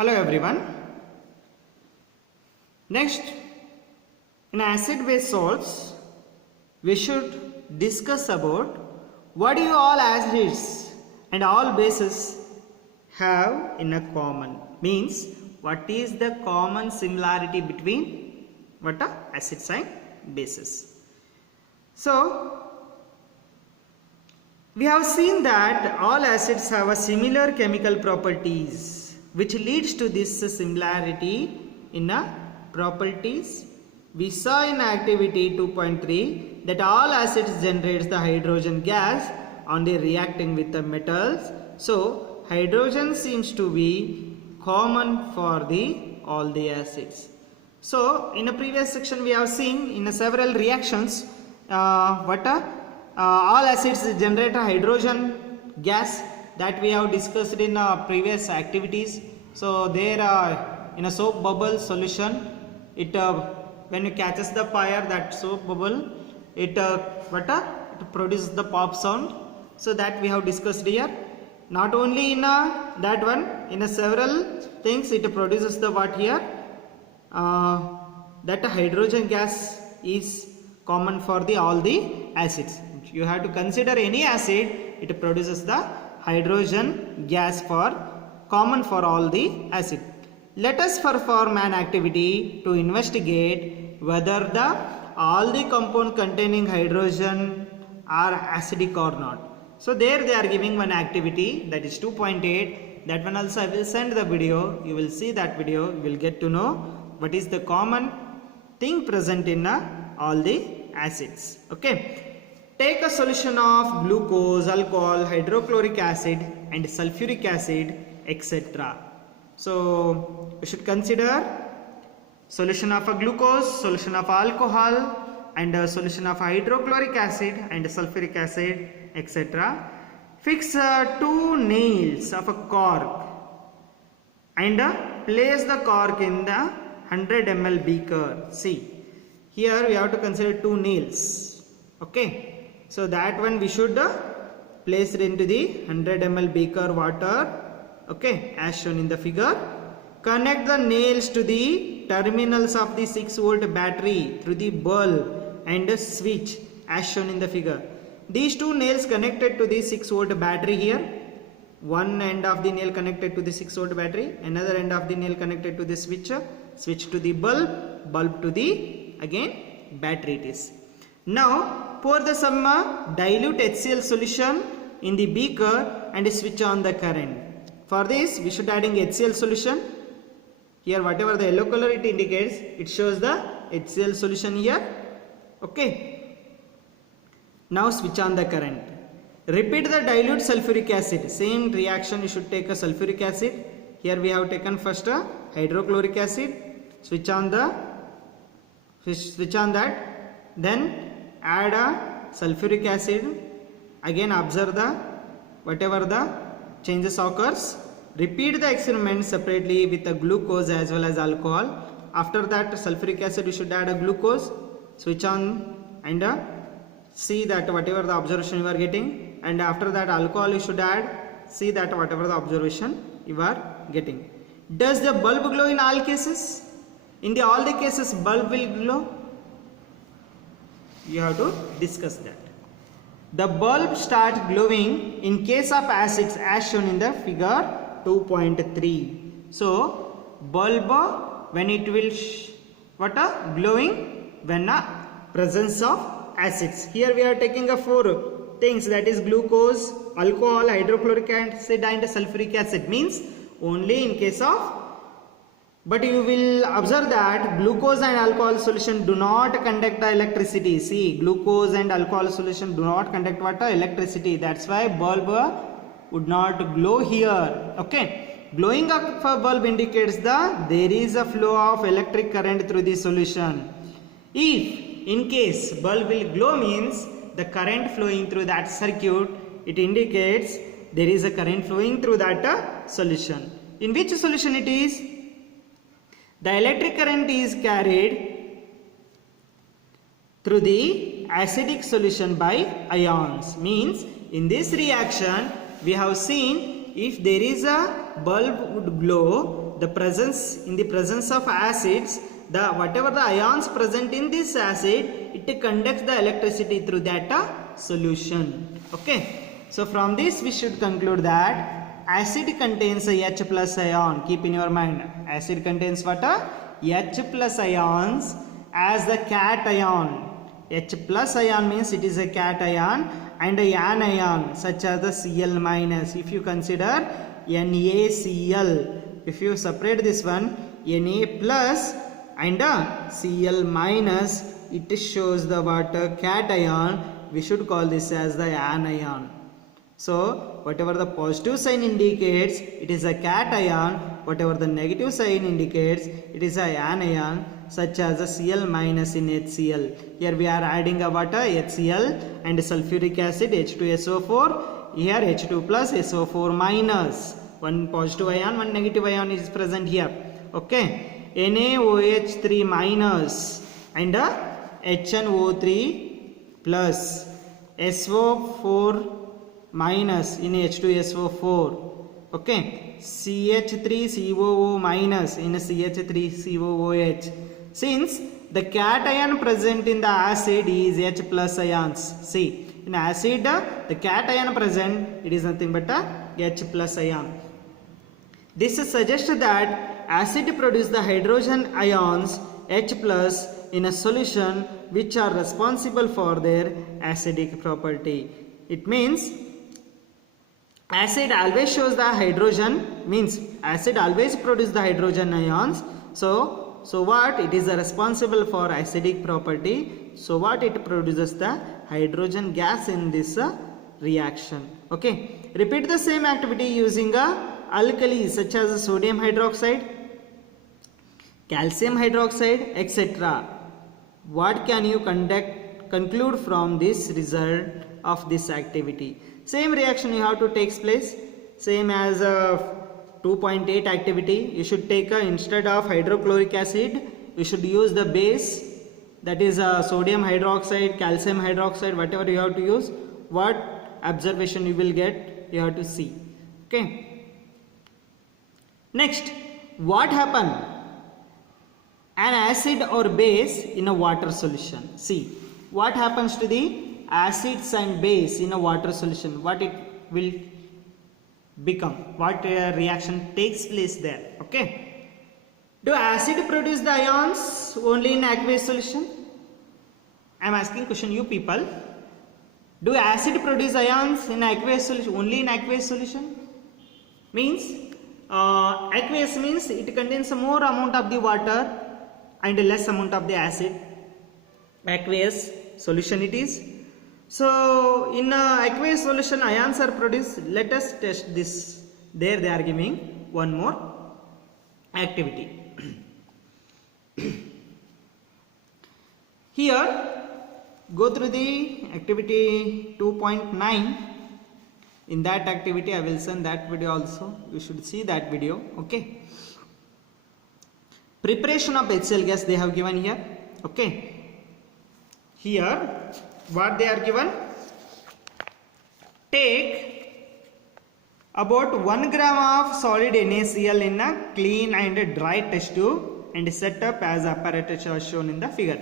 Hello everyone. Next, in acid base salts, we should discuss about what do all acids and all bases have in a common. Means what is the common similarity between what are acids and bases. So we have seen that all acids have a similar chemical properties which leads to this similarity in a properties. We saw in activity 2.3 that all acids generates the hydrogen gas on the reacting with the metals. So hydrogen seems to be common for all the acids. So in a previous section we have seen in several reactions all acids generate a hydrogen gas that we have discussed in previous activities. So there in a soap bubble solution, it when it catches the fire, that soap bubble, it produces the pop sound. So that we have discussed here. Not only in that one, in several things it produces the what here, that hydrogen gas is common for all the acids. You have to consider any acid, it produces the hydrogen gas for common for all the acid. Let us perform an activity to investigate whether all the compound containing hydrogen are acidic or not. So there they are giving one activity, that is 2.8. That one also I will send the video. You will see that video. You will get to know what is the common thing present in all the acids. Okay. Take a solution of glucose, alcohol, hydrochloric acid and sulfuric acid, etc. So we should consider solution of a glucose, solution of alcohol and a solution of hydrochloric acid and sulfuric acid, etc. Fix 2 nails of a cork and place the cork in the 100 ml beaker. See, here we have to consider 2 nails. Okay. So that one we should place it into the 100 ml beaker water, okay, as shown in the figure. Connect the nails to the terminals of the 6 volt battery through the bulb and a switch as shown in the figure. These 2 nails connected to the 6 volt battery here. One end of the nail connected to the 6 volt battery, another end of the nail connected to the switch, switch to the bulb, bulb to the again battery it is. Now pour the some dilute HCl solution in the beaker and switch on the current. For this we should adding HCl solution. Here whatever the yellow color it indicates, it shows the HCl solution here. Okay. Now switch on the current. Repeat the dilute sulfuric acid. Same reaction you should take a sulfuric acid. Here we have taken first a hydrochloric acid. Switch on that. Then add a sulfuric acid. Again observe the whatever the changes occurs. Repeat the experiment separately with the glucose as well as alcohol. After that sulfuric acid you should add a glucose. Switch on and see that whatever the observation you are getting. And after that alcohol you should add. See that whatever the observation you are getting. Does the bulb glow in all cases? In all the cases bulb will glow. You have to discuss that. The bulb starts glowing in case of acids as shown in the figure 2.3. So bulb when it will glowing when presence of acids. Here we are taking 4 things, that is glucose, alcohol, hydrochloric acid and sulfuric acid. Means only in case of, but you will observe that glucose and alcohol solution do not conduct the electricity. See, glucose and alcohol solution do not conduct what? Electricity. That's why bulb would not glow here. Okay. Glowing of a bulb indicates there is a flow of electric current through the solution. If in case bulb will glow means the current flowing through that circuit, it indicates there is a current flowing through that solution. In which solution it is? The electric current is carried through the acidic solution by ions. Means in this reaction we have seen if there is a bulb would glow, the presence in the presence of acids, the whatever the ions present in this acid, it conducts the electricity through that solution. Okay, so from this we should conclude that acid contains a H plus ion. Keep in your mind, acid contains what? H plus ions as the cation. H plus ion means it is a cation, and a anion such as the Cl minus. If you consider NaCl, if you separate this one, Na plus and Cl minus, it shows the water cation. We should call this as the anion. So whatever the positive sign indicates, it is a cation. Whatever the negative sign indicates, it is a anion, such as the Cl minus in HCl. Here we are adding a water HCl and sulfuric acid H2SO4. Here H2 plus SO4 minus. One positive ion, one negative ion is present here. Okay, NaOH3 minus and HNO3 plus, SO4 minus in H2SO4. Okay, CH3COO minus in CH3COOH. Since the cation present in the acid is H plus ions. See, in acid the cation present, it is nothing but a H plus ion. This suggests that acid produce the hydrogen ions H plus in a solution which are responsible for their acidic property. It means acid always shows the hydrogen, means acid always produce the hydrogen ions. So what? It is responsible for acidic property. So what? It produces the hydrogen gas in this reaction. Okay, repeat the same activity using alkalis such as sodium hydroxide, calcium hydroxide, etc. What can you conclude from this result of this activity? Same reaction you have to take place, same as 2.8 activity. You should take instead of hydrochloric acid, you should use the base, that is sodium hydroxide, calcium hydroxide, whatever you have to use. What observation you will get, you have to see. Okay. Next, what happen? An acid or base in a water solution. See, what happens to the acids and base in a water solution? What it will become? What reaction takes place there? Okay. Do acid produce the ions only in aqueous solution? I am asking question you people. Do acid produce ions in aqueous solution? Only in aqueous solution? Means aqueous means it contains more amount of the water and less amount of the acid. Aqueous solution it is. So in aqueous solution ions are produced. Let us test this. There they are giving one more activity. Here go through the activity 2.9. In that activity I will send that video also. You should see that video. Okay. Preparation of HCl gas they have given here. Okay. Here what they are given? Take about 1 gram of solid NaCl in a clean and dry test tube and set up as apparatus as shown in the figure.